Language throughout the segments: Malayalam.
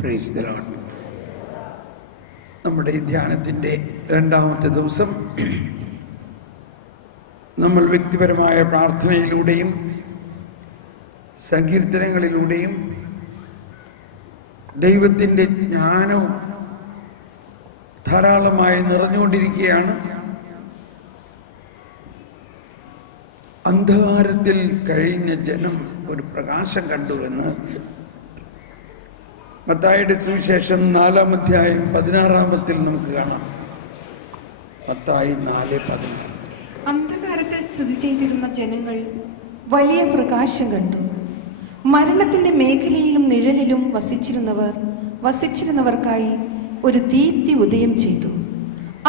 Praise the Lord. നമ്മുടെ ഈ ധ്യാനത്തിൻ്റെ രണ്ടാമത്തെ ദിവസം നമ്മൾ വ്യക്തിപരമായ പ്രാർത്ഥനയിലൂടെയും സങ്കീർത്തനങ്ങളിലൂടെയും ദൈവത്തിൻ്റെ ജ്ഞാനവും ധാരാളമായി നിറഞ്ഞുകൊണ്ടിരിക്കുകയാണ്. അന്ധകാരത്തിൽ കഴിഞ്ഞ ജനം ഒരു പ്രകാശം കണ്ടുവെന്ന് മത്തായിയുടെ സുവിശേഷം 4-ാം അധ്യായം 16-ാമത്തിൽ നമുക്ക് കാണാം. മത്തായി 4:16. അന്ധകാരത്തിൽ സ്ഥിതി ചെയ്തിരുന്ന ജനങ്ങൾ വലിയ പ്രകാശം കണ്ടു. മരണത്തിന്റെ മേഖലയിലും നിഴലിലും വസിച്ചിരുന്നവർക്കായി ഒരു ദീപ്തി ഉദയം ചെയ്തു.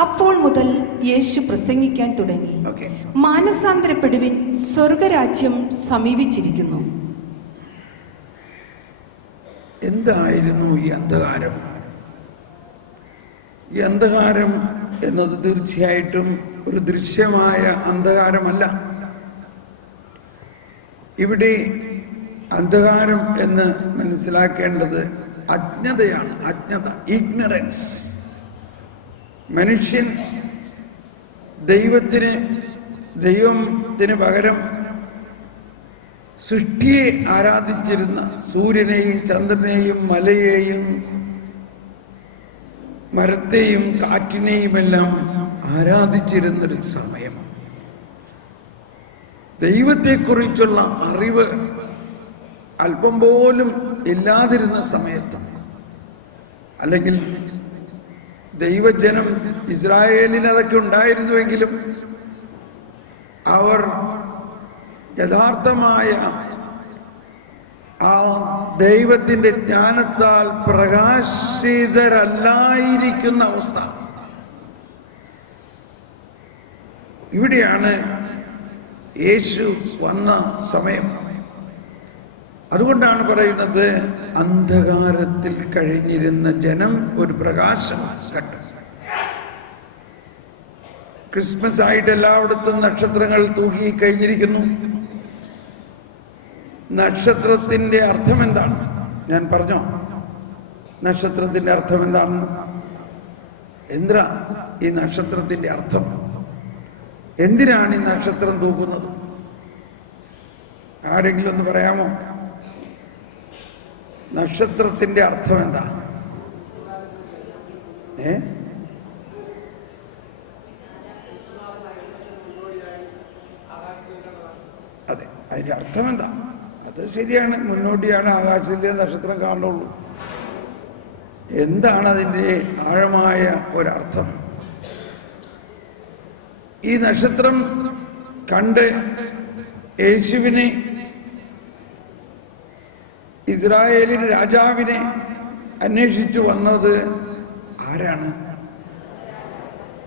അപ്പോൾ മുതൽ യേശു പ്രസംഗിക്കാൻ തുടങ്ങി, മാനസാന്തരപ്പെടുവിൻ, സ്വർഗരാജ്യം സമീപിച്ചിരിക്കുന്നു. എന്തായിരുന്നു ഈ അന്ധകാരം? ഈ അന്ധകാരം എന്നത് തീർച്ചയായിട്ടും ഒരു ദൃശ്യമായ അന്ധകാരമല്ല. ഇവിടെ അന്ധകാരം എന്ന് മനസ്സിലാക്കേണ്ടത് അജ്ഞതയാണ്. അജ്ഞത, ഇഗ്നറൻസ്. മനുഷ്യൻ ദൈവത്തിന് പകരം സൃഷ്ടിയെ ആരാധിച്ചിരുന്ന, സൂര്യനെയും ചന്ദ്രനെയും മലയെയും മരത്തെയും കാറ്റിനെയുമെല്ലാം ആരാധിച്ചിരുന്നൊരു സമയം. ദൈവത്തെക്കുറിച്ചുള്ള അറിവ് അല്പം പോലും ഇല്ലാതിരുന്ന സമയത്ത്, അല്ലെങ്കിൽ ദൈവജനം ഇസ്രായേലിൽ അതൊക്കെ ഉണ്ടായിരുന്നുവെങ്കിലും അവർ യഥാർത്ഥമായ ആ ദൈവത്തിൻ്റെ ജ്ഞാനത്താൽ പ്രകാശിതരല്ലായിരിക്കുന്ന അവസ്ഥ. ഇവിടെയാണ് യേശു വന്ന സമയം. അതുകൊണ്ടാണ് പറയുന്നത്, അന്ധകാരത്തിൽ കഴിഞ്ഞിരുന്ന ജനം ഒരു പ്രകാശം കണ്ടു. ക്രിസ്മസ് ആയിട്ട് എല്ലായിടത്തും നക്ഷത്രങ്ങൾ തൂക്കി കഴിഞ്ഞിരിക്കുന്നു. നക്ഷത്രത്തിന്റെ അർത്ഥം എന്താണ്? ഞാൻ പറഞ്ഞോ നക്ഷത്രത്തിന്റെ അർത്ഥം എന്താണെന്ന്? എന്താ ഈ നക്ഷത്രത്തിന്റെ അർത്ഥം? എന്തിനാണ് ഈ നക്ഷത്രം തൂക്കുന്നത്? ആരെങ്കിലും ഒന്ന് പറയാമോ? നക്ഷത്രത്തിന്റെ അർത്ഥം എന്താ? അതെ, അതിന്റെ അർത്ഥം എന്താ? അത് ശരിയാണ്, മുന്നോട്ടിയാണ് ആകാശത്തിലെ നക്ഷത്രം കാണുള്ളൂ. എന്താണ് അതിൻ്റെ ആഴമായ ഒരർത്ഥം? ഈ നക്ഷത്രം കണ്ട് യേശുവിനെ, ഇസ്രായേലിന് രാജാവിനെ അന്വേഷിച്ചു വന്നത് ആരാണ്?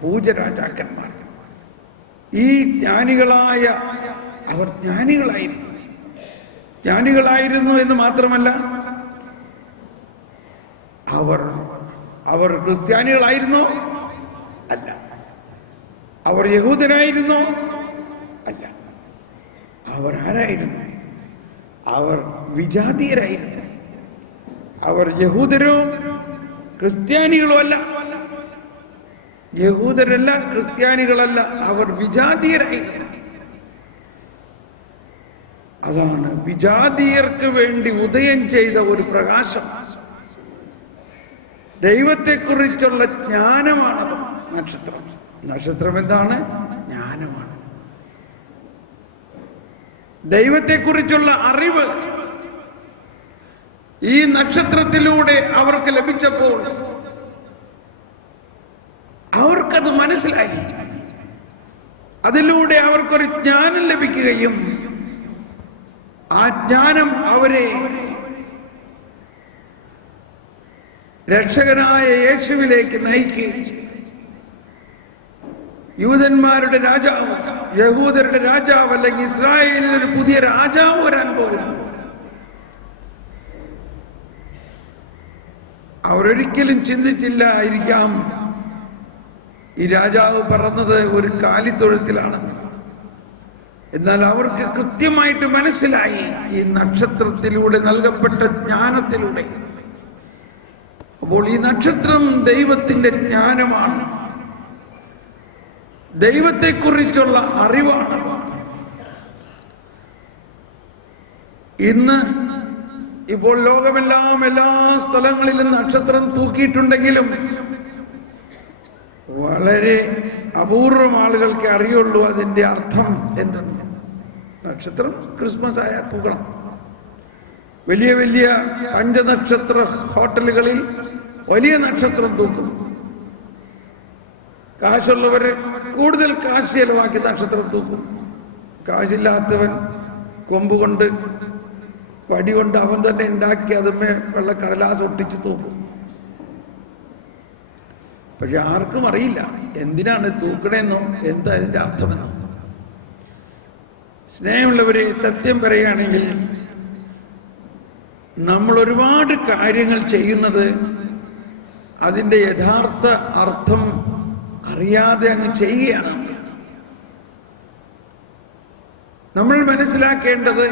പൂജരാജാക്കന്മാർ. ഈ ജ്ഞാനികളായ അവർ ജ്ഞാനികളായിരുന്നു എന്ന് മാത്രമല്ല, അവർ ക്രിസ്ത്യാനികളായിരുന്നോ? അല്ല. അവർ യഹൂദരായിരുന്നോ? അല്ല. അവർ ആരായിരുന്നു? അവർ വിജാതീയരായിരുന്നു. അവർ യഹൂദരോ ക്രിസ്ത്യാനികളോ അല്ല. യഹൂദരല്ല, ക്രിസ്ത്യാനികളല്ല, അവർ വിജാതീയരായിരുന്നു. അതാണ് വിജാതീയർക്ക് വേണ്ടി ഉദയം ചെയ്ത ഒരു പ്രകാശം. ദൈവത്തെക്കുറിച്ചുള്ള ജ്ഞാനമാണത് നക്ഷത്രം. നക്ഷത്രം എന്താണ്? ജ്ഞാനമാണ്. ദൈവത്തെക്കുറിച്ചുള്ള അറിവ് ഈ നക്ഷത്രത്തിലൂടെ അവർക്ക് ലഭിച്ചപ്പോൾ അവർക്കത് മനസ്സിലായി. അതിലൂടെ അവർക്കൊരു ജ്ഞാനം ലഭിക്കുകയും ആ ജ്ഞാനം അവരെ രക്ഷകനായ യേശുവിലേക്ക് നയിക്കുകയും ചെയ്തു. യൂതന്മാരുടെ രാജാവ്, യഹൂദരുടെ രാജാവ്, അല്ലെങ്കിൽ ഇസ്രായേലിൽ ഒരു പുതിയ രാജാവ് വരാൻ പോകുന്നു. അവരൊരിക്കലും ചിന്തിച്ചില്ലായിരിക്കാം ഈ രാജാവ് പറഞ്ഞത് ഒരു കാലിത്തൊഴുത്തിലാണെന്ന്. എന്നാൽ അവർക്ക് കൃത്യമായിട്ട് മനസ്സിലായി, ഈ നക്ഷത്രത്തിലൂടെ നൽകപ്പെട്ട ജ്ഞാനത്തിലൂടെ അപ്പോൾ ഈ നക്ഷത്രം ദൈവത്തിന്റെ ജ്ഞാനമാണ്, ദൈവത്തെക്കുറിച്ചുള്ള അറിവാണ്. ഇന്ന് ഇപ്പോൾ ലോകമെല്ലാം എല്ലാ സ്ഥലങ്ങളിലും നക്ഷത്രം തൂക്കിയിട്ടുണ്ടെങ്കിലും വളരെ അപൂർവം ആളുകൾക്ക് അറിയുള്ളൂ അതിൻ്റെ അർത്ഥം എന്തെന്ന്. നക്ഷത്രം ക്രിസ്മസ് ആയാൽ തൂക്കണം. വലിയ വലിയ പഞ്ചനക്ഷത്ര ഹോട്ടലുകളിൽ വലിയ നക്ഷത്രം തൂക്കും. കാശുള്ളവര് കൂടുതൽ കാശ് ചെലവാക്കി നക്ഷത്രം തൂക്കും. കാശില്ലാത്തവൻ കൊമ്പ് കൊണ്ട് വടി കൊണ്ട് അവൻ തന്നെ ഉണ്ടാക്കി അതുമേ വെള്ളക്കടലാസ് ഒട്ടിച്ച് തൂക്കും. പക്ഷെ ആർക്കും അറിയില്ല എന്തിനാണ് തൂക്കണേന്നോ എന്താ ഇതിന്റെ അർത്ഥമെന്നോ. സ്നേഹമുള്ളവരെ, സത്യം പറയുകയാണെങ്കിൽ നമ്മൾ ഒരുപാട് കാര്യങ്ങൾ ചെയ്യുന്നത് അതിൻ്റെ യഥാർത്ഥ അർത്ഥം അറിയാതെ അങ്ങ് ചെയ്യുകയാണ്. നമ്മൾ മനസ്സിലാക്കേണ്ടത്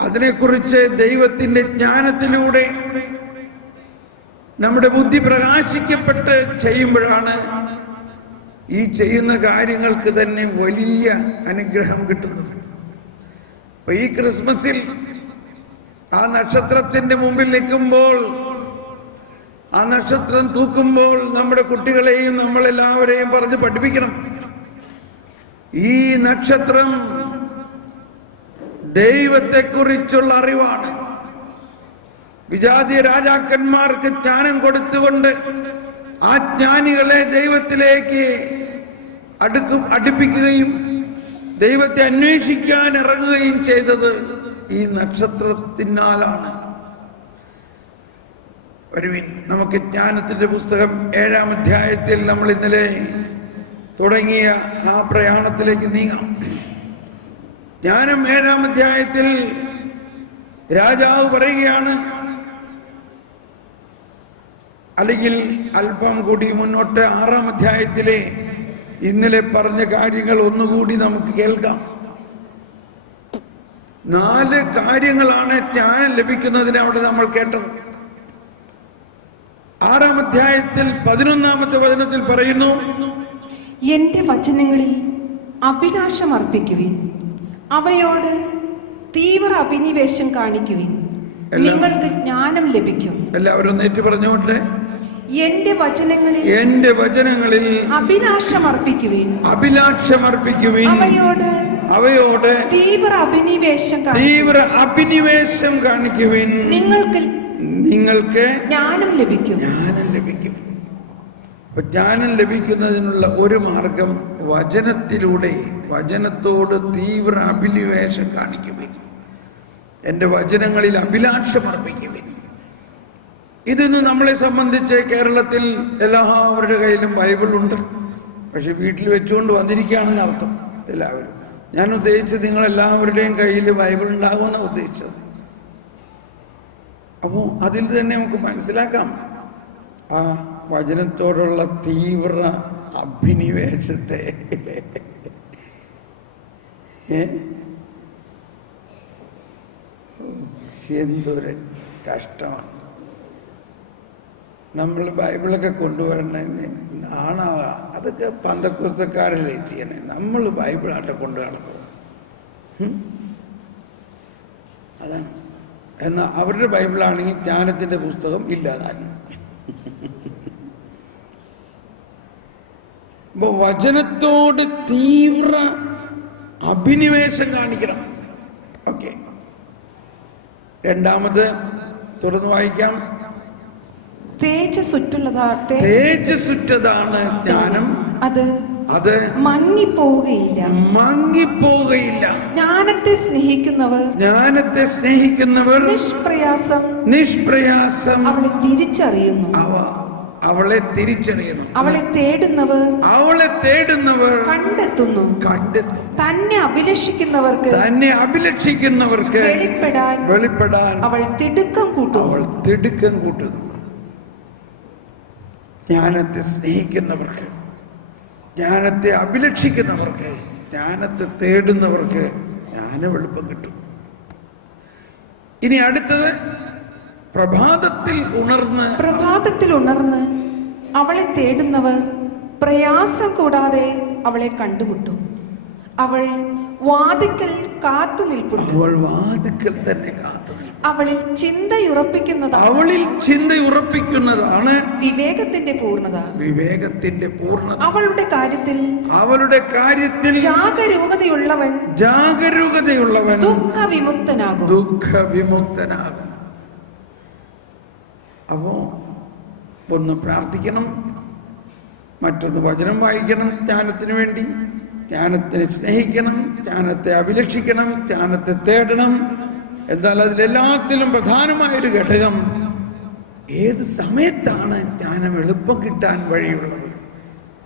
അതിനെക്കുറിച്ച് ദൈവത്തിൻ്റെ ജ്ഞാനത്തിലൂടെ നമ്മുടെ ബുദ്ധി പ്രകാശിക്കപ്പെട്ട് ചെയ്യുമ്പോഴാണ് ഈ ചെയ്യുന്ന കാര്യങ്ങൾക്ക് തന്നെ വലിയ അനുഗ്രഹം കിട്ടുന്നത്. അപ്പൊ ഈ ക്രിസ്മസിൽ ആ നക്ഷത്രത്തിന്റെ മുമ്പിൽ നിൽക്കുമ്പോൾ, ആ നക്ഷത്രം തൂക്കുമ്പോൾ നമ്മുടെ കുട്ടികളെയും നമ്മളെല്ലാവരെയും പറഞ്ഞ് പഠിപ്പിക്കണം. ഈ നക്ഷത്രം ദൈവത്തെക്കുറിച്ചുള്ള അറിവാണ്. വിജാതീയ രാജാക്കന്മാർക്ക് ജ്ഞാനം കൊടുത്തുകൊണ്ട് ആ ജ്ഞാനികളെ ദൈവത്തിലേക്ക് അടുപ്പിക്കുകയും ദൈവത്തെ അന്വേഷിക്കാൻ ഇറങ്ങുകയും ചെയ്തത് ഈ നക്ഷത്രത്തിനാലാണ്. വരുവിൻ, നമുക്ക് ജ്ഞാനത്തിന്റെ പുസ്തകം 7-ാം അധ്യായത്തിൽ നമ്മൾ ഇന്നലെ തുടങ്ങിയ ആ പ്രയാണത്തിലേക്ക് നീങ്ങാം. ജ്ഞാനം 7-ാം അധ്യായത്തിൽ രാജാവ് പറയുകയാണ്, അല്ലെങ്കിൽ അല്പം കൂടി മുന്നോട്ട് 6-ാം അധ്യായത്തിലെ ഇന്നലെ പറഞ്ഞ കാര്യങ്ങൾ ഒന്നുകൂടി നമുക്ക് കേൾക്കാം. 4 കാര്യങ്ങളാണ് ജ്ഞാനം ലഭിക്കുന്നതിന് അവിടെ നമ്മൾ കേട്ടത്. 6-ാം അധ്യായത്തിൽ 11-ാമത്തെ വചനത്തിൽ പറയുന്നു, എന്റെ വചനങ്ങളിൽ അഭിലാഷം അർപ്പിക്കുവിൻ, അവയോട് തീവ്ര അഭിനിവേശം കാണിക്കുവിൻ, നിങ്ങൾക്ക് ജ്ഞാനം ലഭിക്കും. എല്ലാവരും നേറ്റ് പറഞ്ഞോട്ടെ. എന്റെ വചനങ്ങളിൽ അഭിലാഷം അർപ്പിക്കുവിൻ, അവയോട് തീവ്ര അഭിനിവേശം കാണിക്കുവിൻ, നിങ്ങൾക്ക് ജ്ഞാനം ലഭിക്കും. അപ്പൊ ജ്ഞാനം ലഭിക്കുന്നതിനുള്ള ഒരു മാർഗം വചനത്തിലൂടെ, വചനത്തോട് തീവ്ര അഭിനിവേശം കാണിക്കുവിൻ, എൻ്റെ വചനങ്ങളിൽ അഭിലാഷം അർപ്പിക്കുവിൻ. ഇതൊന്ന് നമ്മളെ സംബന്ധിച്ച് കേരളത്തിൽ എല്ലാവരുടെ കയ്യിലും ബൈബിളുണ്ട്, പക്ഷെ വീട്ടിൽ വെച്ചുകൊണ്ട് വന്നിരിക്കുകയാണെന്ന് അർത്ഥം. എല്ലാവരും, ഞാൻ ഉദ്ദേശിച്ചത് നിങ്ങളെല്ലാവരുടെയും കയ്യിൽ ബൈബിൾ ഉണ്ടാകുമെന്നാണ് ഉദ്ദേശിച്ചത്. അപ്പോൾ അതിൽ തന്നെ നമുക്ക് മനസ്സിലാക്കാം ആ വചനത്തോടുള്ള തീവ്ര അഭിനിവേശത്തെ. എന്തൊരു കഷ്ടമാണ്. നമ്മൾ ബൈബിളൊക്കെ കൊണ്ടുവരണമെന്ന് ആണാവുക, അതൊക്കെ പന്തക്കോസ്തക്കാരല്ലേ ചെയ്യണേ. നമ്മൾ ബൈബിളായിട്ട് കൊണ്ടു നടക്കും. അതാണ്. എന്നാൽ അവരുടെ ബൈബിളാണെങ്കിൽ ജ്ഞാനത്തിൻ്റെ പുസ്തകം ഇല്ലാതാനും. അപ്പൊ വചനത്തോട് തീവ്ര അഭിനിവേശം കാണിക്കണം. ഓക്കെ, 2-ാമത് തുറന്നു വായിക്കാം. തേജസ്സുറ്റതാണ് ജ്ഞാനം, അത് മങ്ങിപ്പോവുകയില്ല. ജ്ഞാനത്തെ സ്നേഹിക്കുന്നവർ നിഷ്പ്രയാസം അവളെ തിരിച്ചറിയുന്നു. അവളെ തേടുന്നവർ കണ്ടെത്തുന്നു. തന്നെ അഭിലഷിക്കുന്നവർക്ക് വെളിപ്പെടാൻ അവൾ തിടുക്കം കൂട്ടുന്നു. ജ്ഞാനത്തെ സ്നേഹിക്കുന്നവർക്ക്, ജ്ഞാനത്തെ അഭിലഷിക്കുന്നവർക്ക്, ജ്ഞാനത്തെ തേടുന്നവർക്ക് ജ്ഞാനം എളുപ്പം കിട്ടും. ഇനി അടുത്തത് പ്രഭാതത്തിൽ ഉണർന്ന് അവളെ തേടുന്നവർ പ്രയാസം കൂടാതെ അവളെ കണ്ടുമുട്ടും. അവൾ വാതിക്കൽ കാത്തു നിൽപ്പുണ്ട്. തന്നെ കാത്തു. അവളിൽ ചിന്തയുറപ്പിക്കുന്നതാണ് വിവേകത്തിന്റെ പൂർണ്ണത. അവളുടെ കാര്യത്തിൽ ജാഗരൂകതയുള്ളവൻ ദുഃഖവിമുക്തനാകും. അപ്പോ ഒന്ന് പ്രാർത്ഥിക്കണം, മറ്റൊന്ന് വചനം വായിക്കണം, ജ്ഞാനത്തിന് വേണ്ടി, ജ്ഞാനത്തിനെ സ്നേഹിക്കണം, ജ്ഞാനത്തെ അഭിലഷിക്കണം, ജ്ഞാനത്തെ തേടണം. എന്നാൽ അതിലെല്ലാത്തിലും പ്രധാനമായൊരു ഘടകം, ഏത് സമയത്താണ് ജ്ഞാനം എളുപ്പം കിട്ടാൻ വഴിയുള്ളത്?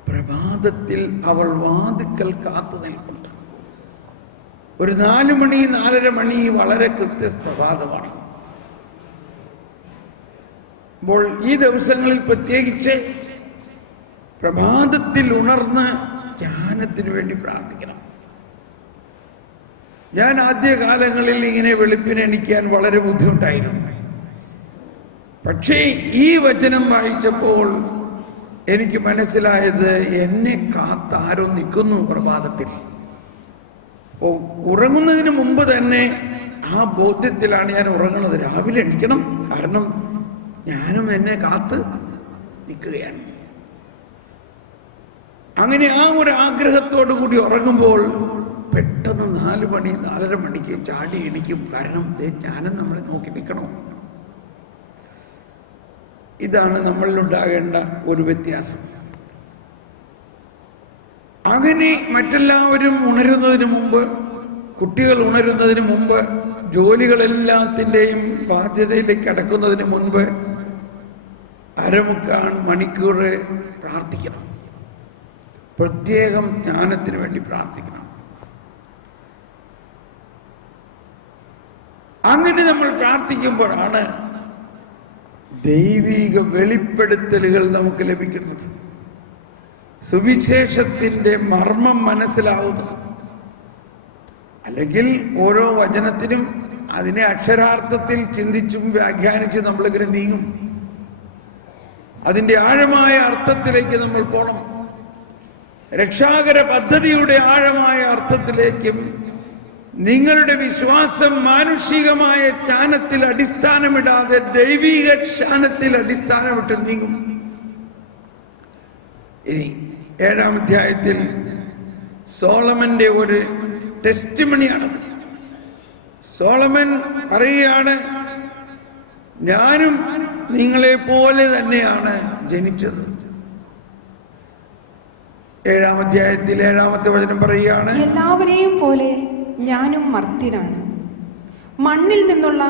പ്രഭാതത്തിൽ അവൾ വാതിക്കൽ കാത്തു നിൽപ്പുണ്ട്. ഒരു 4 മണി 4:30 മണി വളരെ പ്രഭാതമാണ്. അപ്പോൾ ഈ ദിവസങ്ങളിൽ പ്രത്യേകിച്ച് പ്രഭാതത്തിൽ ഉണർന്ന് ജ്ഞാനത്തിന് വേണ്ടി പ്രാർത്ഥിക്കണം. ഞാൻ ആദ്യകാലങ്ങളിൽ ഇങ്ങനെ വെളുപ്പിന് എണീക്കാൻ വളരെ ബുദ്ധിമുട്ടായിരുന്നു. പക്ഷേ ഈ വചനം വായിച്ചപ്പോൾ എനിക്ക് മനസ്സിലായത്, എന്നെ കാത്താരോ നിൽക്കുന്നു പ്രഭാതത്തിൽ. ഉറങ്ങുന്നതിന് മുമ്പ് തന്നെ ആ ബോധ്യത്തിലാണ് ഞാൻ ഉറങ്ങുന്നത്. രാവിലെ എണീക്കണം, കാരണം ഞാനും എന്നെ കാത്ത് നിൽക്കുകയാണ്. അങ്ങനെ ആ ഒരു ആഗ്രഹത്തോടു കൂടി ഉറങ്ങുമ്പോൾ പെട്ടെന്ന് 4 മണി 4:30 മണിക്ക് ചാടി എണീക്കും. കാരണം ജ്ഞാനം നമ്മളെ നോക്കി നിൽക്കണോ? ഇതാണ് നമ്മളിലുണ്ടാകേണ്ട ഒരു വ്യത്യാസം. അങ്ങനെ മറ്റെല്ലാവരും ഉണരുന്നതിന് മുമ്പ്, കുട്ടികൾ ഉണരുന്നതിന് മുമ്പ്, ജോലികളെല്ലാത്തിൻ്റെയും ബാധ്യതയിലേക്ക് അടക്കുന്നതിന് മുൻപ് 1/4 മണിക്കൂർ പ്രാർത്ഥിക്കണം. പ്രത്യേകം ജ്ഞാനത്തിന് വേണ്ടി പ്രാർത്ഥിക്കണം. അങ്ങനെ നമ്മൾ പ്രാർത്ഥിക്കുമ്പോഴാണ് ദൈവിക വെളിപ്പെടുത്തലുകൾ നമുക്ക് ലഭിക്കുന്നത്, സുവിശേഷത്തിന്റെ മർമ്മം മനസ്സിലാവുന്നത്. അല്ലെങ്കിൽ ഓരോ വചനത്തിനും അതിനെ അക്ഷരാർത്ഥത്തിൽ ചിന്തിച്ചും വ്യാഖ്യാനിച്ചും നമ്മളിങ്ങനെ നീങ്ങും. അതിൻ്റെ ആഴമായ അർത്ഥത്തിലേക്ക് നമ്മൾ പോകണം. രക്ഷാകര പദ്ധതിയുടെ ആഴമായ അർത്ഥത്തിലേക്കും നിങ്ങളുടെ വിശ്വാസം മാനുഷികമായ ജ്ഞാനത്തിൽ അടിസ്ഥാനമിടാതെ ദൈവിക ജ്ഞാനത്തിൽ അടിസ്ഥാനമിട്ട് നീങ്ങും. ഇനി 7-ാം അധ്യായത്തിൽ സോളമന്റെ ഒരു ടെസ്റ്റിമണിയാണത്. സോളമൻ പറയുകയാണ്, ഞാനും നിങ്ങളെ പോലെ തന്നെയാണ് ജനിച്ചത്. 7-ാം അധ്യായത്തിൽ 7-ാമത്തെ വചനം പറയുകയാണ്, എല്ലാവരെയും പോലെ ഞാനും മർത്യനാണ്, മണ്ണിൽ നിന്നുള്ള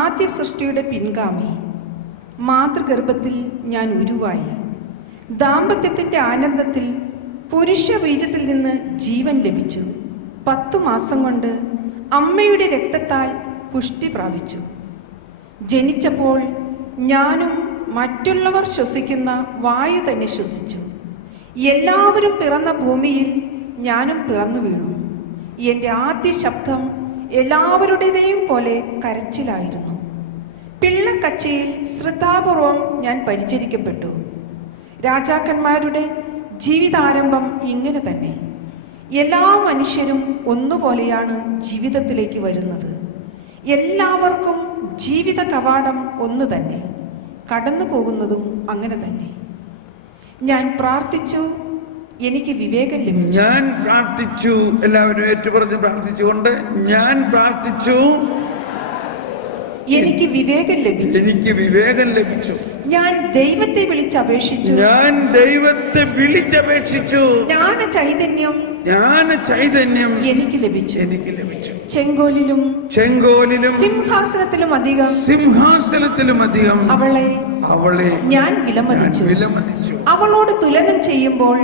ആദ്യ സൃഷ്ടിയുടെ പിൻഗാമി. മാതൃഗർഭത്തിൽ ഞാൻ ഉരുവായി. ദാമ്പത്യത്തിന്റെ ആനന്ദത്തിൽ പുരുഷ ബീജത്തിൽ നിന്ന് ജീവൻ ലഭിച്ചു. 10 മാസം കൊണ്ട് അമ്മയുടെ രക്തത്താൽ പുഷ്ടി പ്രാപിച്ചു. ജനിച്ചപ്പോൾ ഞാനും മറ്റുള്ളവർ ശ്വസിക്കുന്ന വായു തന്നെ ശ്വസിച്ചു. എല്ലാവരും പിറന്ന ഭൂമിയിൽ ഞാനും പിറന്നു വീണു. എൻ്റെ ആദ്യ ശബ്ദം എല്ലാവരുടേതേയും പോലെ കരച്ചിലായിരുന്നു. പിള്ളക്കച്ചയിൽ ശ്രദ്ധാപൂർവം ഞാൻ പരിചരിക്കപ്പെട്ടു. രാജാക്കന്മാരുടെ ജീവിതാരംഭം ഇങ്ങനെ തന്നെ. എല്ലാ മനുഷ്യരും ഒന്നുപോലെയാണ് ജീവിതത്തിലേക്ക് വരുന്നത്. എല്ലാവർക്കും ജീവിത കവാടം ഒന്ന് തന്നെ, കടന്നു പോകുന്നതും അങ്ങനെ തന്നെ. ഞാൻ പ്രാർത്ഥിച്ചു, എനിക്ക് വിവേകം ലഭിച്ചു. ഞാൻ പ്രാർത്ഥിച്ചു. എല്ലാവരും ഏറ്റുപറഞ്ഞ് പ്രാർത്ഥിച്ചുകൊണ്ട്, ഞാൻ പ്രാർത്ഥിച്ചു, എനിക്ക് വിവേകം ലഭിച്ചു. എനിക്ക് വിവേകം ലഭിച്ചു. ഞാൻ ദൈവത്തെ വിളിച്ചപേക്ഷിച്ചു. ഞാൻ ദൈവത്തെ വിളിച്ചപേക്ഷിച്ചു. ജ്ഞാന ചൈതന്യം എനിക്ക് ലഭിച്ചു. എനിക്ക് ലഭിച്ചു. ചെങ്കോലിലും സിംഹാസനത്തിലും അധികം അവളെ ഞാൻ വിലമതിച്ചു. അവളോട് തുലനം ചെയ്യുമ്പോൾ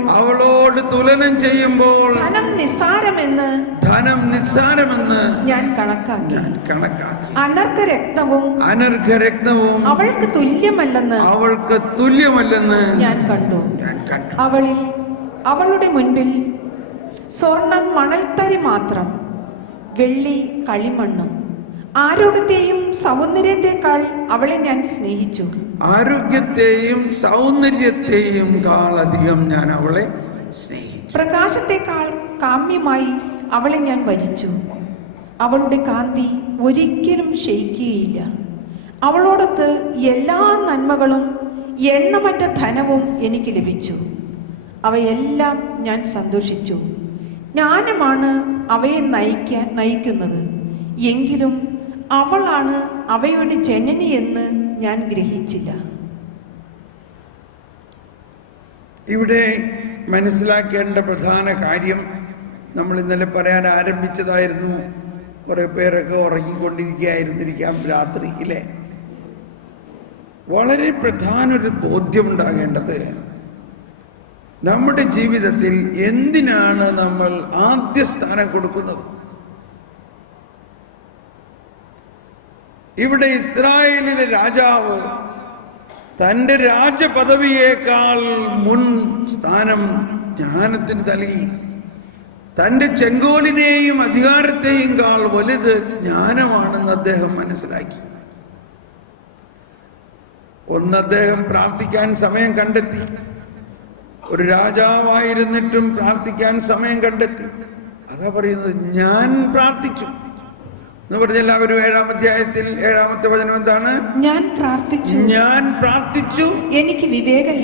ധനം നിസ്സാരമെന്ന് ഞാൻ കണക്കാക്കി. അനർഘ രക്തവും അവൾക്ക് തുല്യമല്ലെന്ന് ഞാൻ കണ്ടു. അവളുടെ മുൻപിൽ സ്വർണം മണൽത്തരി മാത്രം, വെള്ളി കളിമണ്ണും. ആരോഗ്യത്തെയും സൗന്ദര്യത്തെക്കാൾ അവളെ ഞാൻ സ്നേഹിച്ചു. ആരോഗ്യത്തെയും സൗന്ദര്യത്തെയും കാളധികം ഞാൻ അവളെ സ്നേഹിച്ചു. പ്രകാശത്തെക്കാൾ കാമ്യമായി അവളെ ഞാൻ വരിച്ചു. അവളുടെ കാന്തി ഒരിക്കലും ക്ഷയിക്കുകയില്ല. അവളോടൊത്ത് എല്ലാ നന്മകളും എണ്ണമറ്റ ധനവും എനിക്ക് ലഭിച്ചു. അവയെല്ലാം ഞാൻ സന്തോഷിച്ചു. ജ്ഞാനമാണ് അവയെ നയിക്കുന്നത്. എങ്കിലും അവളാണ് അവയുടെ ജനനി എന്ന് ഞാൻ ഗ്രഹിച്ചില്ല. ഇവിടെ മനസ്സിലാക്കേണ്ട പ്രധാന കാര്യം നമ്മൾ ഇന്നലെ പറയാൻ ആരംഭിച്ചതായിരുന്നു. കുറെ പേരൊക്കെ ഉറങ്ങിക്കൊണ്ടിരിക്കുകയായിരുന്നിരിക്കാം രാത്രി, ഇല്ലേ? വളരെ പ്രധാന ഒരു ബോധ്യമുണ്ടാകേണ്ടത്, നമ്മുടെ ജീവിതത്തിൽ എന്തിനാണ് നമ്മൾ ആദ്യ സ്ഥാനം കൊടുക്കുന്നത്? ഇവിടെ ഇസ്രായേലിലെ രാജാവ് തൻ്റെ രാജപദവിയേക്കാൾ മുൻ സ്ഥാനം ജ്ഞാനത്തിന് നൽകി. തൻ്റെ ചെങ്കോലിനെയും അധികാരത്തെയും കാൾ വലുത് ജ്ഞാനമാണെന്ന് അദ്ദേഹം മനസ്സിലാക്കി. അദ്ദേഹം പ്രാർത്ഥിക്കാൻ സമയം കണ്ടെത്തി. ഒരു രാജാവായിരുന്നിട്ടും പ്രാർത്ഥിക്കാൻ സമയം കണ്ടെത്തി. അതാ പറയുന്നത്, ഞാൻ പ്രാർത്ഥിച്ചു എന്ന് പറഞ്ഞ എല്ലാവരും 7-ാം അധ്യായത്തിൽ 7-ാമത്തെ വചനം എന്താണ്? ഞാൻ പ്രാർത്ഥിച്ചു എനിക്ക് വിവേകം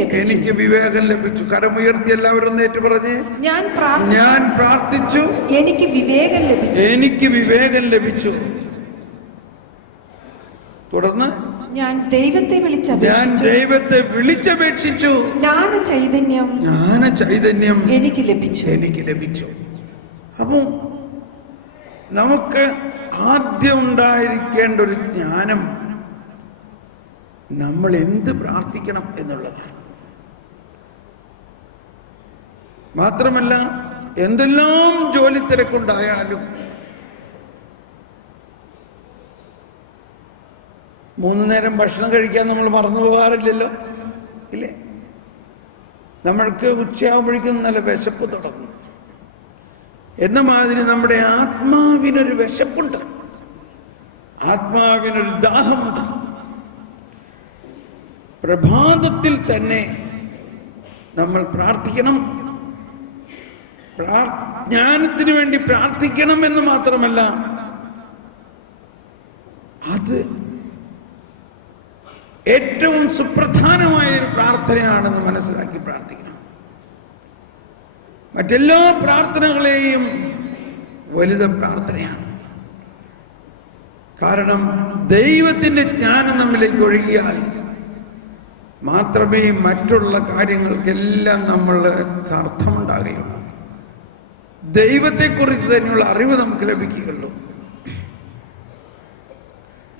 ലഭിച്ചു. കരമുയർത്തി എല്ലാവരും നേരിട്ട് പറഞ്ഞ്, ഞാൻ പ്രാർത്ഥിച്ചു എനിക്ക് വിവേകം ലഭിച്ചു. തുടർന്ന് ഞാൻ ദൈവത്തെ വിളിച്ചപേക്ഷിച്ചു. ജ്ഞാന ചൈതന്യം എനിക്ക് ലഭിച്ചു. അപ്പോ നമുക്ക് ആദ്യം ഉണ്ടായിരിക്കേണ്ട ഒരു ജ്ഞാനം നമ്മൾ എന്ത് പ്രാർത്ഥിക്കണം എന്നുള്ളതാണ്. മാത്രമല്ല, എന്തെല്ലാം ജോലി തിരക്കുണ്ടായാലും 3 നേരം ഭക്ഷണം കഴിക്കാൻ നമ്മൾ മറന്നു പോകാറില്ലല്ലോ, ഇല്ലേ? നമ്മൾക്ക് ഉച്ചയാകുമ്പോഴേക്കും നല്ല വിശപ്പ് തുടങ്ങും. എന്ന മാതിരി നമ്മുടെ ആത്മാവിനൊരു വിശപ്പുണ്ട്, ആത്മാവിനൊരു ദാഹമുണ്ട്. പ്രഭാതത്തിൽ തന്നെ നമ്മൾ പ്രാർത്ഥിക്കണം. ജ്ഞാനത്തിന് വേണ്ടി പ്രാർത്ഥിക്കണം എന്ന് മാത്രമല്ല, അത് ഏറ്റവും സുപ്രധാനമായ ഒരു പ്രാർത്ഥനയാണെന്ന് മനസ്സിലാക്കി പ്രാർത്ഥിക്കണം. മറ്റെല്ലാ പ്രാർത്ഥനകളെയും വലുത പ്രാർത്ഥനയാണ്. കാരണം ദൈവത്തിൻ്റെ ജ്ഞാനം നമ്മിലേക്ക് ഒഴുകിയാൽ മാത്രമേ മറ്റുള്ള കാര്യങ്ങൾക്കെല്ലാം നമ്മൾക്ക് അർത്ഥമുണ്ടാകുകയുള്ളൂ. ദൈവത്തെക്കുറിച്ച് തന്നെയുള്ള അറിവ് നമുക്ക് ലഭിക്കുകയുള്ളൂ.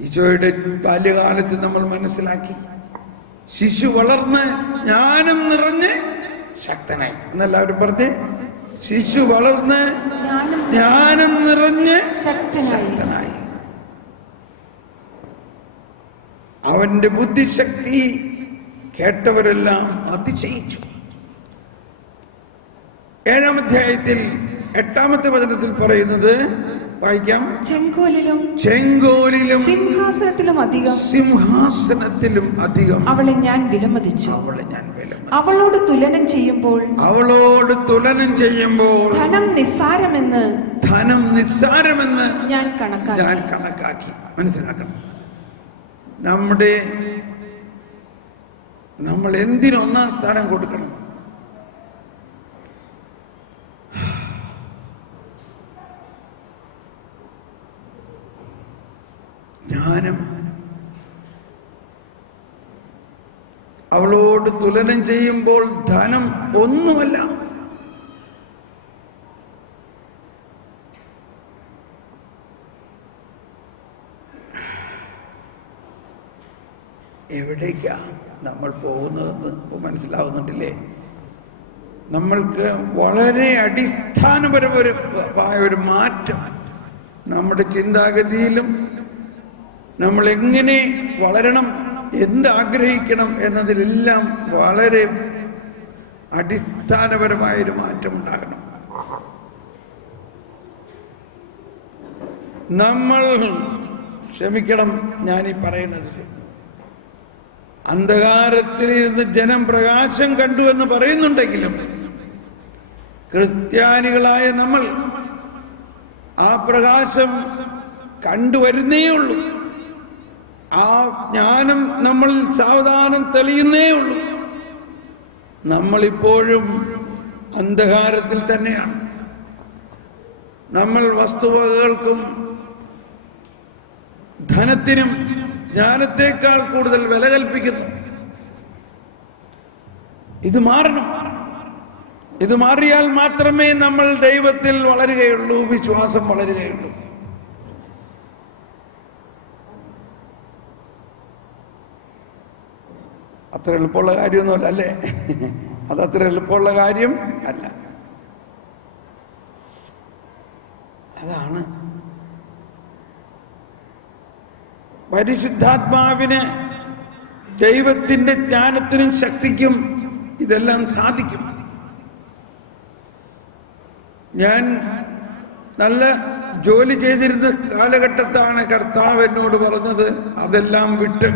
ഈശോയുടെ ബാല്യകാലത്ത് നമ്മൾ മനസ്സിലാക്കി, ശിശു വളർന്ന് ജ്ഞാനം നിറഞ്ഞ് ശക്തനായി എന്നല്ലാവരും പറഞ്ഞ്, ശിശു വളർന്ന് ജ്ഞാനം നിറഞ്ഞ് ശക്തനായി. അവന്റെ ബുദ്ധിശക്തി കേട്ടവരെല്ലാം അതിശയിച്ചു. 7-ാം അധ്യായത്തിൽ 8-ാമത്തെ വചനത്തിൽ പറയുന്നത് വായിക്കാം. ചെങ്കോലിലും സിംഹാസനത്തിലും അധികം അവളെ ഞാൻ വിലമതിച്ചു. അവളോട് തുലനം ചെയ്യുമ്പോൾ ധനം നിസ്സാരമെന്ന് ഞാൻ കണക്കാക്കി. മനസ്സിലാക്കണം, നമ്മൾ എന്തിന് 1-ാം സ്ഥാനം കൊടുക്കണം? ജ്ഞാനം. അവളോട് തുലനം ചെയ്യുമ്പോൾ ധനം ഒന്നുമല്ല. എവിടേക്കാ നമ്മൾ പോകുന്നതെന്ന് ഇപ്പോൾ മനസ്സിലാവുന്നുണ്ടില്ലേ? നമ്മൾക്ക് വളരെ അടിസ്ഥാനപരമായ ഒരു മാറ്റം നമ്മുടെ ചിന്താഗതിയിലും, നമ്മൾ എങ്ങനെ വളരണം, എന്താഗ്രഹിക്കണം എന്നതിലെല്ലാം വളരെ അടിസ്ഥാനപരമായൊരു മാറ്റം ഉണ്ടാകണം. നമ്മൾ ക്ഷമിക്കണം ഞാനീ പറയുന്നത്. അന്ധകാരത്തിലിരുന്ന് ജനം പ്രകാശം കണ്ടു എന്ന് പറയുന്നുണ്ടെങ്കിലും ക്രിസ്ത്യാനികളായ നമ്മൾ ആ പ്രകാശം കണ്ടുവരുന്നേ ഉള്ളൂ. ആ ജ്ഞാനം നമ്മൾ സാവധാനം തെളിയുന്നേ ഉള്ളൂ. നമ്മളിപ്പോഴും അന്ധകാരത്തിൽ തന്നെയാണ്. നമ്മൾ വസ്തുവകകൾക്കും ധനത്തിനും ജ്ഞാനത്തെക്കാൾ കൂടുതൽ വില കൽപ്പിക്കുന്നു. ഇത് മാറണം. ഇത് മാറിയാൽ മാത്രമേ നമ്മൾ ദൈവത്തിൽ വളരുകയുള്ളൂ, വിശ്വാസം വളരുകയുള്ളൂ. അത്ര എളുപ്പമുള്ള കാര്യമൊന്നുമല്ല അല്ലേ? അതത്ര എളുപ്പമുള്ള കാര്യം അല്ല. അതാണ് പരിശുദ്ധാത്മാവിന്, ദൈവത്തിന്റെ ജ്ഞാനത്തിനും ശക്തിക്കും ഇതെല്ലാം സാധിക്കും. ഞാൻ നല്ല ജോലി ചെയ്തിരുന്ന കാലഘട്ടത്താണ് കർത്താവ് എന്നോട് പറഞ്ഞത് അതെല്ലാം വിട്ട്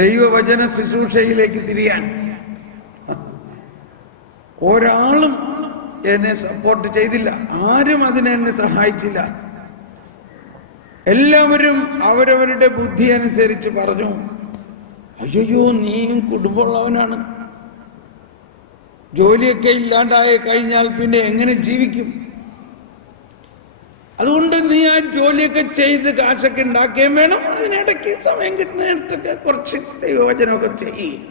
ദൈവവചന ശുശ്രൂഷയിലേക്ക് തിരിയാൻ. ഒരാളും എന്നെ സപ്പോർട്ട് ചെയ്തില്ല, ആരും എന്നെ സഹായിച്ചില്ല. എല്ലാവരും അവരവരുടെ ബുദ്ധി അനുസരിച്ച് പറഞ്ഞു, അയ്യോ നീയും കുടുംബമുള്ളവനാണ്, ജോലിയൊക്കെ ഇല്ലാണ്ടായി കഴിഞ്ഞാൽ പിന്നെ എങ്ങനെ ജീവിക്കും? അതുകൊണ്ട് നീ ആ ജോലിയൊക്കെ ചെയ്ത് കാശൊക്കെ ഉണ്ടാക്കുകയും വേണം, അതിനിടയ്ക്ക് സമയം കിട്ടുന്ന നേരത്തൊക്കെ കുറച്ച് ദൈവവചനമൊക്കെ ചെയ്യും.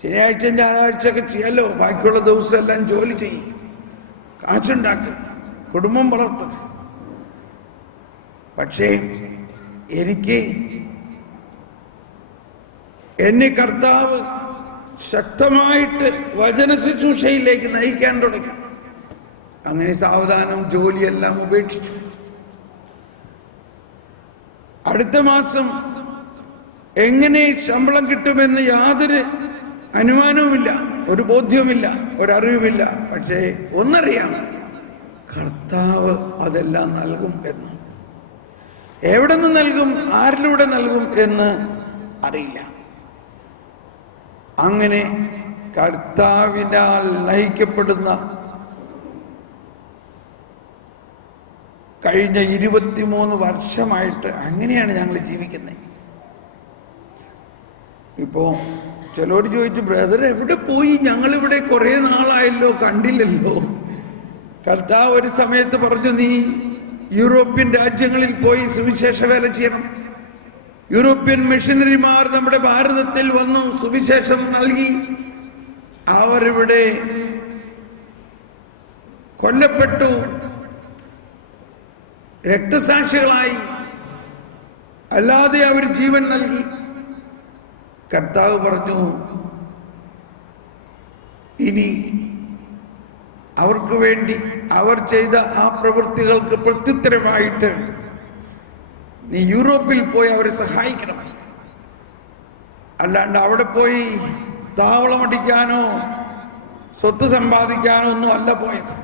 ശനിയാഴ്ച ഞായറാഴ്ചയൊക്കെ ചെയ്യാലോ, ബാക്കിയുള്ള ദിവസം എല്ലാം ജോലി ചെയ്യും, കാശുണ്ടാക്കും, കുടുംബം വളർത്തും. പക്ഷേ എന്നെ കർത്താവ് ശക്തമായിട്ട് വചന ശുശ്രൂഷയിലേക്ക് നയിക്കാൻ തുടങ്ങി. അങ്ങനെ സാവധാനം ജോലിയെല്ലാം ഉപേക്ഷിച്ചു. അടുത്ത മാസം എങ്ങനെ ശമ്പളം കിട്ടുമെന്ന് യാതൊരു അനുമാനവുമില്ല, ഒരു ബോധ്യവുമില്ല, ഒരറിവുമില്ല. പക്ഷേ ഒന്നറിയാം, കർത്താവ് അതെല്ലാം നൽകും എന്ന്. എവിടെ നിന്ന് നൽകും, ആരിലൂടെ നൽകും എന്ന് അറിയില്ല. അങ്ങനെ കർത്താവിനാൽ നയിക്കപ്പെടുന്ന കഴിഞ്ഞ 23 വർഷമായിട്ട് അങ്ങനെയാണ് ഞങ്ങൾ ജീവിക്കുന്നത്. ഇപ്പോ ചിലരോട് ചോദിച്ചു, ബ്രദർ എവിടെ പോയി? ഞങ്ങളിവിടെ കുറേ നാളായല്ലോ, കണ്ടില്ലല്ലോ. കർത്താവ് ഒരു സമയത്ത് പറഞ്ഞു, നീ യൂറോപ്യൻ രാജ്യങ്ങളിൽ പോയി സുവിശേഷ വേല ചെയ്യണം. യൂറോപ്യൻ മിഷനറിമാർ നമ്മുടെ ഭാരതത്തിൽ വന്നു, സുവിശേഷം നൽകി. അവരിവിടെ കൊല്ലപ്പെട്ടു, രക്തസാക്ഷികളായി, അല്ലാതെ അവർ ജീവൻ നൽകി. കർത്താവ് പറഞ്ഞു, ഇനി അവർക്ക് വേണ്ടി അവർ ചെയ്ത ആ പ്രവൃത്തികൾക്ക് പ്രത്യുത്തരമായിട്ട് നീ യൂറോപ്പിൽ പോയി അവരെ സഹായിക്കണം. അല്ലാണ്ട് അവിടെ പോയി താവളമടിക്കാനോ സ്വത്ത് സമ്പാദിക്കാനോ ഒന്നും അല്ല പോയത്.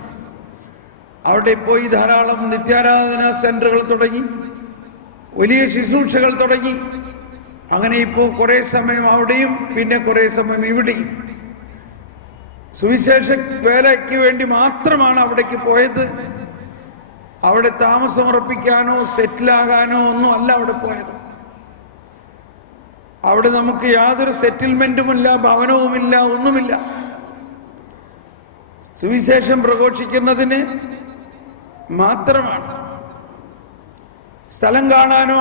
അവിടെ പോയി ധാരാളം നിത്യാരാധനാ സെന്ററുകൾ തുടങ്ങി, വലിയ ശുശ്രൂഷകൾ തുടങ്ങി. അങ്ങനെ ഇപ്പോൾ കുറേ സമയം അവിടെയും പിന്നെ കുറേ സമയം ഇവിടെയും. സുവിശേഷ വേലയ്ക്ക് വേണ്ടി മാത്രമാണ് അവിടേക്ക് പോയത്. അവിടെ താമസമുറപ്പിക്കാനോ സെറ്റിലാകാനോ ഒന്നും അല്ല അവിടെ പോയത്. അവിടെ നമുക്ക് യാതൊരു സെറ്റിൽമെന്റുമില്ല, ഭവനവുമില്ല, ഒന്നുമില്ല. സുവിശേഷം പ്രഘോഷിക്കുന്നതിന് മാത്രമാണ്. സ്ഥലം കാണാനോ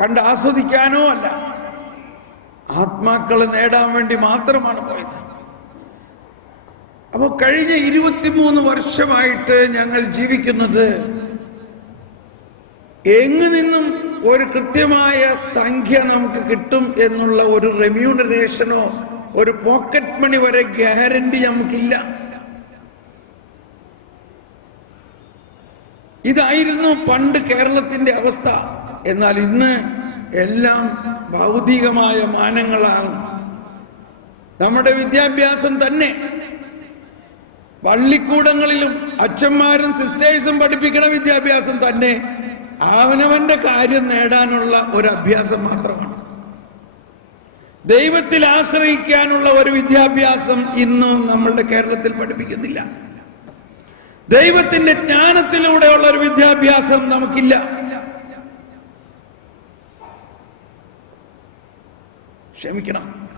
കണ്ട് ആസ്വദിക്കാനോ അല്ല, ആത്മാക്കളെ നേടാൻ വേണ്ടി മാത്രമാണ് പോയത്. അപ്പോൾ കഴിഞ്ഞ 23 വർഷമായിട്ട് ഞങ്ങൾ ജീവിക്കുന്നത് എങ്ങു നിന്നും ഒരു കൃത്യമായ സംഖ്യ നമുക്ക് കിട്ടും എന്നുള്ള ഒരു റെമ്യൂണറേഷനോ ഒരു പോക്കറ്റ് മണി വരെ ഗ്യാരണ്ടി നമുക്കില്ല. ഇതായിരുന്നു പണ്ട് കേരളത്തിന്റെ അവസ്ഥ. എന്നാൽ ഇന്ന് എല്ലാം ഭൗതികമായ മാനങ്ങളാണ്. നമ്മുടെ വിദ്യാഭ്യാസം തന്നെ പള്ളിക്കൂടങ്ങളിലും അച്ഛന്മാരും സിസ്റ്റേഴ്സും പഠിപ്പിക്കുന്ന വിദ്യാഭ്യാസം തന്നെ അവനവന്റെ കാര്യം നേടാനുള്ള ഒരു അഭ്യാസം മാത്രമാണ്. ദൈവത്തിൽ ആശ്രയിക്കാനുള്ള ഒരു വിദ്യാഭ്യാസം ഇന്നും നമ്മളുടെ കേരളത്തിൽ പഠിപ്പിക്കുന്നില്ല. ദൈവത്തിന്റെ ജ്ഞാനത്തിലൂടെയുള്ള ഒരു വിദ്യാഭ്യാസം നമുക്കില്ല. ക്ഷമിക്കണം.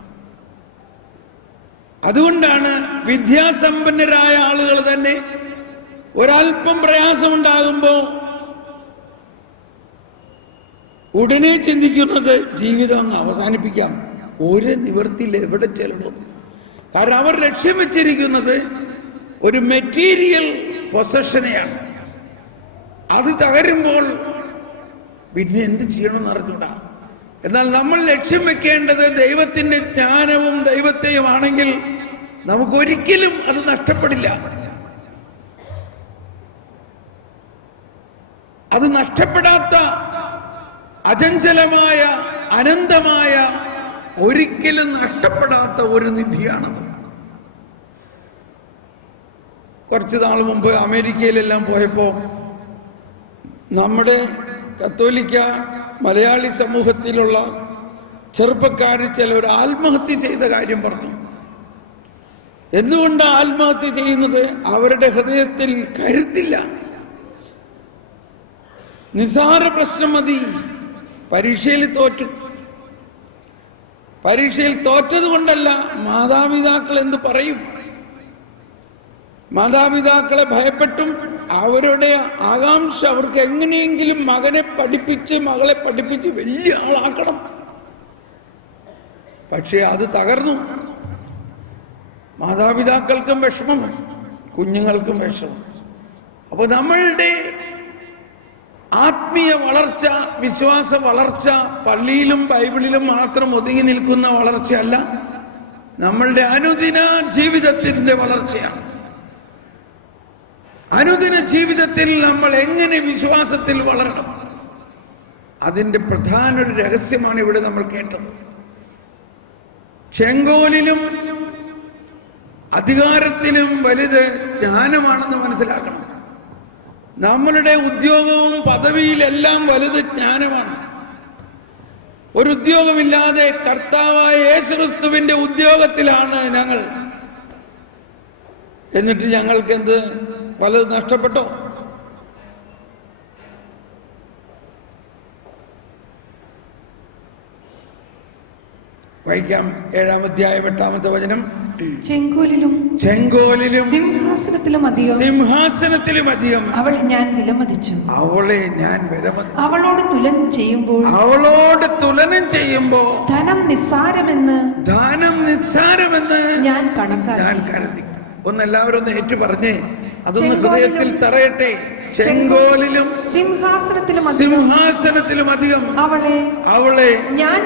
അതുകൊണ്ടാണ് വിദ്യാസമ്പന്നരായ ആളുകൾ തന്നെ ഒരല്പം പ്രയാസമുണ്ടാകുമ്പോ ഉടനെ ചിന്തിക്കുന്നത് ജീവിതം അങ്ങ് അവസാനിപ്പിക്കാം, ഒരു നിവൃത്തിയിൽ എവിടെ ചെല്ലണം. കാരണം അവർ ലക്ഷ്യം വെച്ചിരിക്കുന്നത് ഒരു മെറ്റീരിയൽ പൊസഷനെയാണ്. അത് തകരുമ്പോൾ പിന്നെ എന്ത് ചെയ്യണമെന്ന് അറിഞ്ഞൂടാ. എന്നാൽ നമ്മൾ ലക്ഷ്യം വെക്കേണ്ടത് ദൈവത്തിന്റെ ജ്ഞാനവും ദൈവത്തെയും ആണെങ്കിൽ നമുക്കൊരിക്കലും അത് നഷ്ടപ്പെടില്ല. അത് നഷ്ടപ്പെടാത്ത അചഞ്ചലമായ അനന്തമായ ഒരിക്കലും നഷ്ടപ്പെടാത്ത ഒരു നിധിയാണത്. കുറച്ച് നാൾ മുമ്പ് അമേരിക്കയിലെല്ലാം പോയപ്പോൾ നമ്മുടെ കത്തോലിക്ക മലയാളി സമൂഹത്തിലുള്ള ചെറുപ്പക്കാർ ചിലർ ആത്മഹത്യ ചെയ്ത കാര്യം പറഞ്ഞു. എന്തുകൊണ്ടാണ് ആത്മഹത്യ ചെയ്യുന്നത്? അവരുടെ ഹൃദയത്തിൽ കരുത്തില്ല. നിസ്സാര പ്രശ്നം മതി, പരീക്ഷയിൽ തോറ്റത് കൊണ്ടല്ല. മാതാപിതാക്കൾ എന്ത് പറയും? മാതാപിതാക്കളെ ഭയപ്പെട്ടും അവരുടെ ആകാംക്ഷ അവർക്ക് എങ്ങനെയെങ്കിലും മകളെ പഠിപ്പിച്ച് വലിയ ആളാക്കണം. പക്ഷെ അത് തകർന്നു. മാതാപിതാക്കൾക്കും വിഷമം, കുഞ്ഞുങ്ങൾക്കും വിഷമം. അപ്പൊ നമ്മളുടെ ആത്മീയ വളർച്ച, വിശ്വാസ വളർച്ച പള്ളിയിലും ബൈബിളിലും മാത്രം ഒതുങ്ങി നിൽക്കുന്ന വളർച്ചയല്ല, നമ്മളുടെ അനുദിന ജീവിതത്തിന്റെ വളർച്ചയാണ്. അനുദിന ജീവിതത്തിൽ നമ്മൾ എങ്ങനെ വിശ്വാസത്തിൽ വളരണം, അതിന്റെ പ്രധാന ഒരു രഹസ്യമാണ് ഇവിടെ നമ്മൾ കേട്ടത്. ചെങ്കോലിലും അധികാരത്തിലും വലുത് ജ്ഞാനമാണെന്ന് മനസ്സിലാക്കണം. നമ്മളുടെ ഉദ്യോഗവും പദവിയിലെല്ലാം വലുത് ജ്ഞാനമാണ്. ഒരു ഉദ്യോഗമില്ലാതെ കർത്താവായ യേശുക്രിസ്തുവിന്റെ ഉദ്യോഗത്തിലാണ് ഞങ്ങൾ. എന്നിട്ട് ഞങ്ങൾക്ക് എന്ത് വലുത് നഷ്ടപ്പെട്ടോ? വായിക്കാം. 7-ാം അധ്യായം 8-ാമത്തെ വചനം. ചെങ്കോലിലും സിംഹാസനത്തിലും അധികം അവളെ ഞാൻ വിലമതിച്ചു. അവളോട് തുലനം ചെയ്യുമ്പോൾ ധനം നിസ്സാരമെന്ന് ഞാൻ കരുതി. ഒന്നെല്ലാവരും ഒന്ന് ഏറ്റു പറഞ്ഞേ, അതൊന്ന് ഹൃദയത്തിൽ തറയട്ടെ. ചെങ്കോലിലും സിംഹാസനത്തിലും അധികം അവളെ ഞാൻ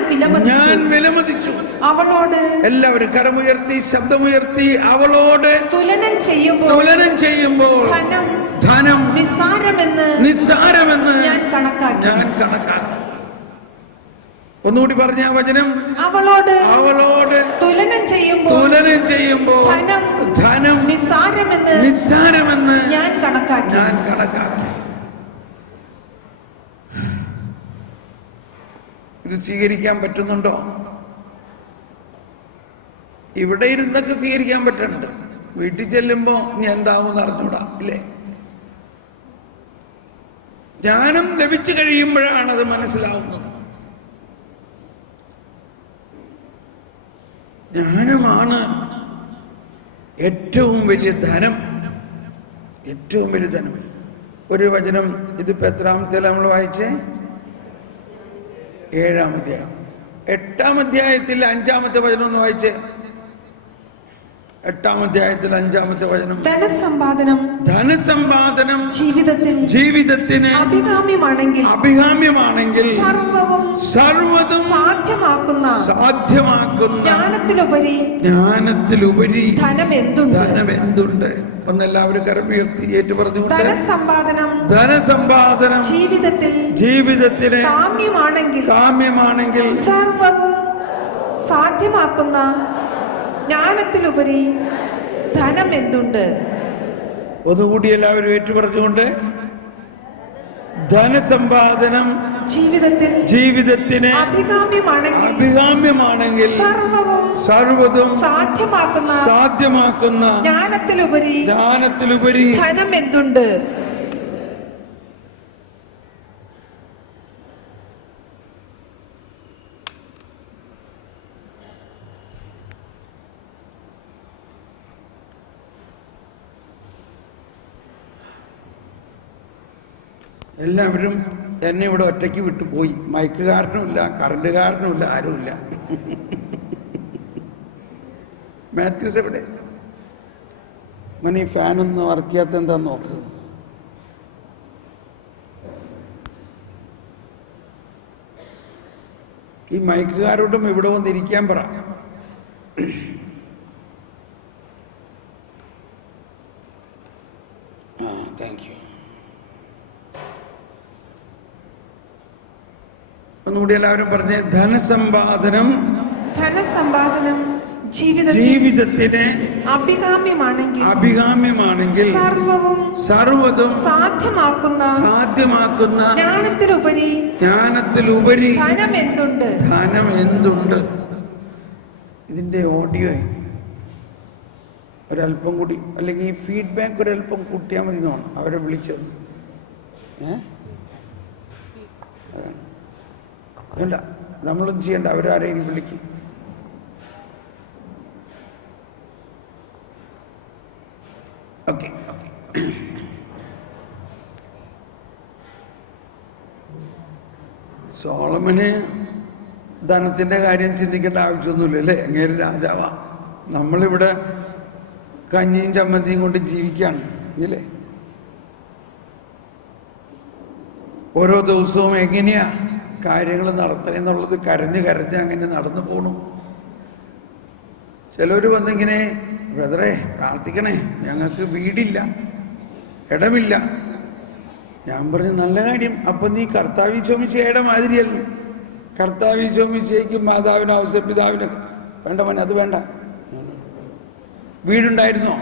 വിലമതിച്ചു. അവളോട് എല്ലാവരും കരമുയർത്തി ശബ്ദമുയർത്തി അവളോട് തുലനം ചെയ്യുമ്പോൾ ധനം നിസ്സാരമെന്ന് ഞാൻ കണക്കാക്കി. ഒന്നുകൂടി പറഞ്ഞ വചനം. അവളോട് തുലനം ചെയ്യുമ്പോൾ ധനം നിസ്സാരമെന്ന് ഞാൻ കണക്കാക്കി. ഇത് സ്വീകരിക്കാൻ പറ്റുന്നുണ്ടോ? ഇവിടെ ഇരുന്നൊക്കെ സ്വീകരിക്കാൻ പറ്റുന്നുണ്ട്. വീട്ടിൽ ചെല്ലുമ്പോ ഇനി എന്താവും അറിഞ്ഞൂടാ, ഇല്ലേ? ജ്ഞാനം ലഭിച്ചു കഴിയുമ്പോഴാണ് അത് മനസ്സിലാവുന്നത്. ജ്ഞാനമാണ് ഏറ്റവും വലിയ ധനം. ഒരു വചനം, ഇതിപ്പോ എത്രാമത്തെ നമ്മൾ വായിച്ചേ? 7-ാം അധ്യായം. 8-ാം അധ്യായത്തിൽ 5-ാമത്തെ വചനം ഒന്ന് വായിച്ചേ. 8-ാം അധ്യായത്തിൽ 5-ാമത്തെ വചനം. ധനസമ്പാദനം ജീവിതത്തിന് അഭികാമ്യമാണെങ്കിൽ സർവ്വതും സാധ്യമാക്കുന്ന ജ്ഞാനത്തിലുപരി ധനം എന്തുണ്ട്? ഒന്നെല്ലാവരും കരമുയർത്തി ഏറ്റു പറഞ്ഞുകൊണ്ട്. ധനസമ്പാദനം ജീവിതത്തിന് കാമ്യമാണെങ്കിൽ സർവ്വവും സാധ്യമാക്കുന്ന ജ്ഞാനത്തിലുപരി ധനം എന്തുണ്ട്? ഒന്നുകൂടി എല്ലാവരും ഏറ്റു പറഞ്ഞുകൊണ്ട്. ധനസമ്പാദനം ജീവിതത്തിന് അഭികാമ്യമാണെങ്കിൽ സർവ്വതും സാധ്യമാക്കുന്ന ജ്ഞാനത്തിലുപരി ധനം എന്തുണ്ട്? എല്ലാവരും എന്നെ ഇവിടെ ഒറ്റയ്ക്ക് വിട്ടു പോയി. മൈക്കുകാരനുമില്ല, കറണ്ടുകാരനുമില്ല, ആരുമില്ല. മാത്യൂസ് എവിടെ? ഈ ഫാനൊന്നും വർക്ക് ചെയ്യാത്ത എന്താ നോക്കുക. ഈ മൈക്കുകാരോടും ഇവിടെ വന്നിരിക്കാൻ പറ. Thank you. ഒന്നുകൂടി എല്ലാവരും പറഞ്ഞേ. ധനസമ്പാദനം ജീവിതത്തിന് അഭികാമ്യമാണെങ്കിൽ സർവ്വതും സാധ്യമാക്കുന്ന ജ്ഞാനത്തിലുപരി ധനം എന്തുണ്ട്? ഇതിന്റെ ഓഡിയോ ഒരല്പം കൂടി, അല്ലെങ്കിൽ ഈ ഫീഡ്ബാക്ക് ഒരല്പം കൂട്ടിയാൽ മതി എന്നാണ് അവരെ വിളിച്ചത്. അല്ല, നമ്മളൊന്നും ചെയ്യണ്ട, അവരാരെയും വിളിക്കും. ഓക്കെ. സോളമന് ധനത്തിന്റെ കാര്യം ചിന്തിക്കേണ്ട ആവശ്യമൊന്നുമില്ല അല്ലേ? അങ്ങേര് രാജാവാ. നമ്മളിവിടെ കഞ്ഞിയും ചമ്മന്തിയും കൊണ്ട് ജീവിക്കുകയാണ് ഇല്ലേ? ഓരോ ദിവസവും എങ്ങനെയാ കാര്യങ്ങൾ നടത്തണമെന്നുള്ളത് കരഞ്ഞ് അങ്ങനെ നടന്നു പോണു. ചിലർ വന്നിങ്ങനെ, ബ്രദറെ പ്രാർത്ഥിക്കണേ, ഞങ്ങൾക്ക് വീടില്ല, ഇടമില്ല. ഞാൻ പറഞ്ഞു നല്ല കാര്യം. അപ്പം നീ കർത്താവി ചോമിച്ചയുടെ മാതിരിയല്ല. കർത്താവി ചോമിച്ചയ്ക്ക് മാതാവിന് ആവശ്യം, പിതാവിന് വേണ്ട, മോനെ അത് വേണ്ട. വീടുണ്ടായിരുന്നോ?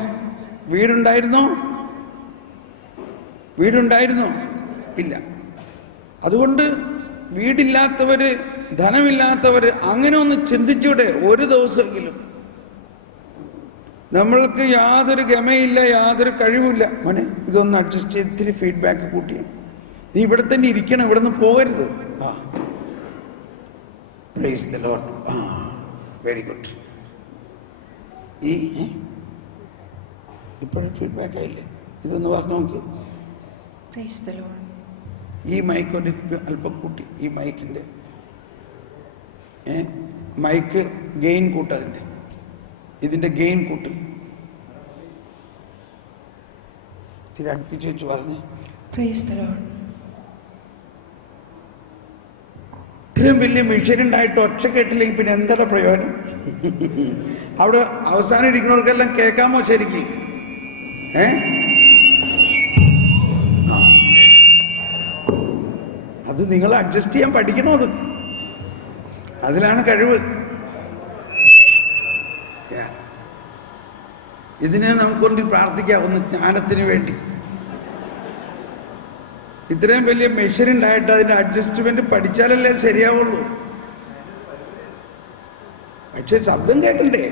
ഇല്ല. അതുകൊണ്ട് വീടില്ലാത്തവര്, ധനമില്ലാത്തവര് അങ്ങനെ ഒന്ന് ചിന്തിച്ചൂടെ ഒരു ദിവസമെങ്കിലും? നമ്മൾക്ക് യാതൊരു ഗമയില്ല, യാതൊരു കഴിവില്ല. മോനെ ഇതൊന്ന് അഡ്ജസ്റ്റ് ചെയ്ത് ഇത്തിരി ഫീഡ്ബാക്ക് കൂട്ടിയ. നീ ഇവിടെ തന്നെ ഇരിക്കണം, ഇവിടെ നിന്ന് പോകരുത്. Praise the Lord. Very good. ഇപ്പോഴും ഫീഡ്ബാക്ക് ആയില്ലേ? ഇതൊന്ന് പറഞ്ഞു നോക്കി. Praise the Lord. ഈ മൈക്ക് ഒരു അല്പം കൂട്ടി. ഈ മൈക്കിൻ്റെ മൈക്ക് ഗെയിൻ കൂട്ടതിൻ്റെ, ഇതിൻ്റെ ഗെയിൻ കൂട്ട്. ഇത്തിരി അടുപ്പിച്ച് വെച്ച് പറഞ്ഞ്. Praise the Lord. ഇത്രയും വലിയ മിഷനുണ്ടായിട്ട് ഒച്ച കേട്ടില്ലെങ്കിൽ പിന്നെ എന്താണ് പ്രയോജനം? അവിടെ അവസാനം ഇരിക്കുന്നവർക്കെല്ലാം കേൾക്കാമോ ശരിക്കും? അത് നിങ്ങൾ അഡ്ജസ്റ്റ് ചെയ്യാൻ പഠിക്കണോ? അതിലാണ് കഴിവ്. ഇതിനെ നമുക്കൊണ്ട് പ്രാർത്ഥിക്കാവുന്ന ജ്ഞാനത്തിന് വേണ്ടി. ഇത്രയും വലിയ മെഷീനുണ്ടായിട്ട് അതിന്റെ അഡ്ജസ്റ്റ്മെന്റ് പഠിച്ചാലല്ലേ ശരിയാവുള്ളൂ. പക്ഷെ ശബ്ദം കേൾക്കണ്ടേ?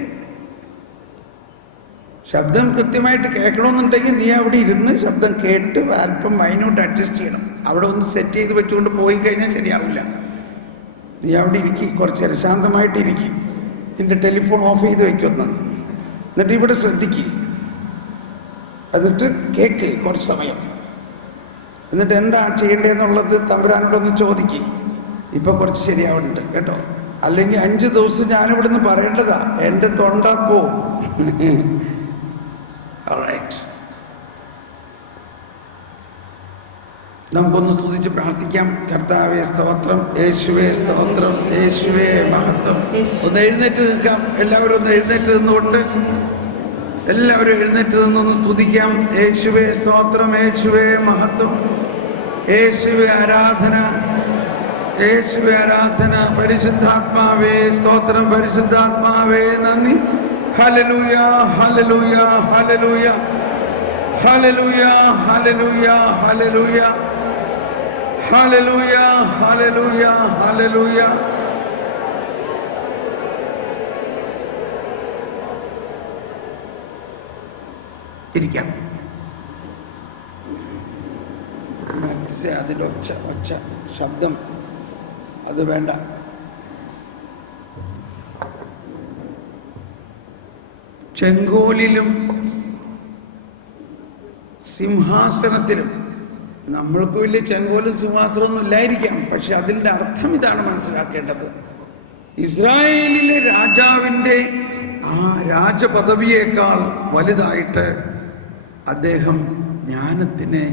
ശബ്ദം കൃത്യമായിട്ട് കേൾക്കണമെന്നുണ്ടെങ്കിൽ നീ അവിടെ ഇരുന്ന് ശബ്ദം കേട്ട് അല്പം മൈന്യൂട്ട് അഡ്ജസ്റ്റ് ചെയ്യണം. അവിടെ ഒന്ന് സെറ്റ് ചെയ്ത് വെച്ചുകൊണ്ട് പോയി കഴിഞ്ഞാൽ ശരിയാവില്ല. നീ അവിടെ ഇരിക്കും, കുറച്ച് ശാന്തമായിട്ട് ഇരിക്കും. നിന്റെ ടെലിഫോൺ ഓഫ് ചെയ്ത് വയ്ക്കുന്ന, എന്നിട്ട് ഇവിടെ ശ്രദ്ധിക്കുക, എന്നിട്ട് കേക്ക് കുറച്ച് സമയം. എന്നിട്ട് എന്താ ചെയ്യേണ്ടതെന്നുള്ളത് തമ്പുരാനോടൊന്ന് ചോദിക്കുക. ഇപ്പം കുറച്ച് ശരിയാവുന്നുണ്ട് കേട്ടോ. അല്ലെങ്കിൽ 5 ദിവസം ഞാനിവിടുന്ന് പറയേണ്ടതാ, എൻ്റെ തൊണ്ട പോവും. നമുക്കൊന്ന് സ്തുതിച്ച് പ്രാർത്ഥിക്കാം. കർത്താവേ സ്തോത്രം, യേശുവേ സ്തോത്രം, യേശുവേ മഹത്വം. ഒന്ന് എഴുന്നേറ്റ് നിൽക്കാം. എല്ലാവരും ഒന്ന് എഴുന്നേറ്റ് നിന്നുകൊണ്ട്, എല്ലാവരും എഴുന്നേറ്റ് നിന്നൊന്ന് സ്തുതിക്കാം. യേശുവേ സ്തോത്രം, യേശുവേ മഹത്വം, യേശുവേ ആരാധന, യേശുവേ ആരാധന. പരിശുദ്ധാത്മാവേ സ്തോത്രം, പരിശുദ്ധാത്മാവേ നന്ദി. Hallelujah, hallelujah, hallelujah, hallelujah, hallelujah, hallelujah. Hallelujah, hallelujah, hallelujah. ഇരിക്കാം. അതിൻ്റെ ഒച്ച ശബ്ദം അത് വേണ്ട. ചെങ്കോലിലും സിംഹാസനത്തിലും, നമ്മൾക്ക് വലിയ ചെങ്കോലും സിംഹാസനമൊന്നും ഇല്ലായിരിക്കാം, പക്ഷെ അതിൻ്റെ അർത്ഥം ഇതാണ് മനസ്സിലാക്കേണ്ടത്. ഇസ്രായേലിലെ രാജാവിൻ്റെ ആ രാജപദവിയേക്കാൾ വലുതായിട്ട് അദ്ദേഹം ജ്ഞാനത്തിനെ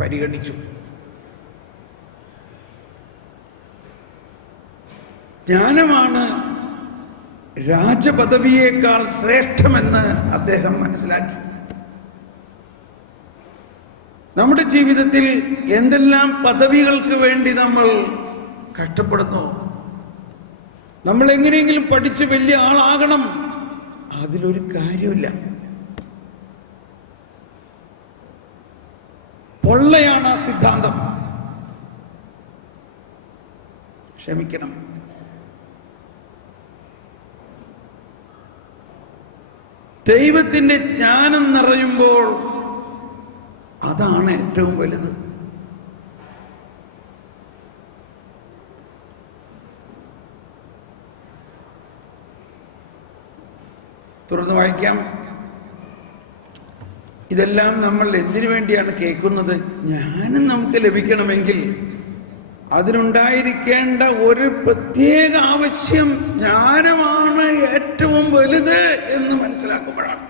പരിഗണിച്ചു. ജ്ഞാനമാണ് രാജപദവിയേക്കാൾ ശ്രേഷ്ഠമെന്ന് അദ്ദേഹം മനസ്സിലാക്കി. നമ്മുടെ ജീവിതത്തിൽ എന്തെല്ലാം പദവികൾക്ക് വേണ്ടി നമ്മൾ കഷ്ടപ്പെടുന്നു, നമ്മൾ എങ്ങനെയെങ്കിലും പഠിച്ച് വലിയ ആളാകണം, അതിലൊരു കാര്യമില്ല. പൊള്ളയാണ് ആ സിദ്ധാന്തം. ക്ഷമിക്കണം. ദൈവത്തിന്റെ ജ്ഞാനം നിറയുമ്പോൾ അതാണ് ഏറ്റവും വലുത്. തുറന്ന് വായിക്കാം. ഇതെല്ലാം നമ്മൾ എന്തിനു വേണ്ടിയാണ് കേൾക്കുന്നത്? ജ്ഞാനം നമുക്ക് ലഭിക്കണമെങ്കിൽ അതിനുണ്ടായിരിക്കേണ്ട ഒരു പ്രത്യേക ആവശ്യം ജ്ഞാനമാണ് ഏറ്റവും വലുത് എന്ന് മനസ്സിലാക്കുമ്പോഴാണ്.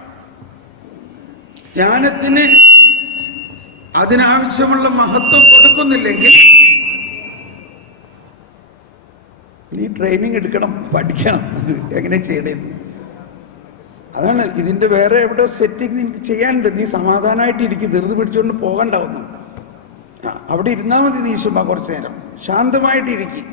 ജ്ഞാനത്തിന് അതിനാവശ്യമുള്ള മഹത്വം കൊടുക്കുന്നില്ലെങ്കിൽ നീ ട്രെയിനിങ് എടുക്കണം, പഠിക്കണം അത് എങ്ങനെ ചെയ്യണേന്ന്. അതാണ് ഇതിൻ്റെ വേറെ എവിടെ സെറ്റിംഗ് നിനക്ക് ചെയ്യാനുണ്ട്. നീ സമാധാനമായിട്ടിരിക്കും, ധൃതി പിടിച്ചുകൊണ്ട് പോകണ്ടാവുന്നുണ്ട്. അവിടെ ഇരുന്നാൽ മതി. നീ ചുമ്മാ കുറച്ചു നേരം ശാന്തമായിട്ടിരിക്കും.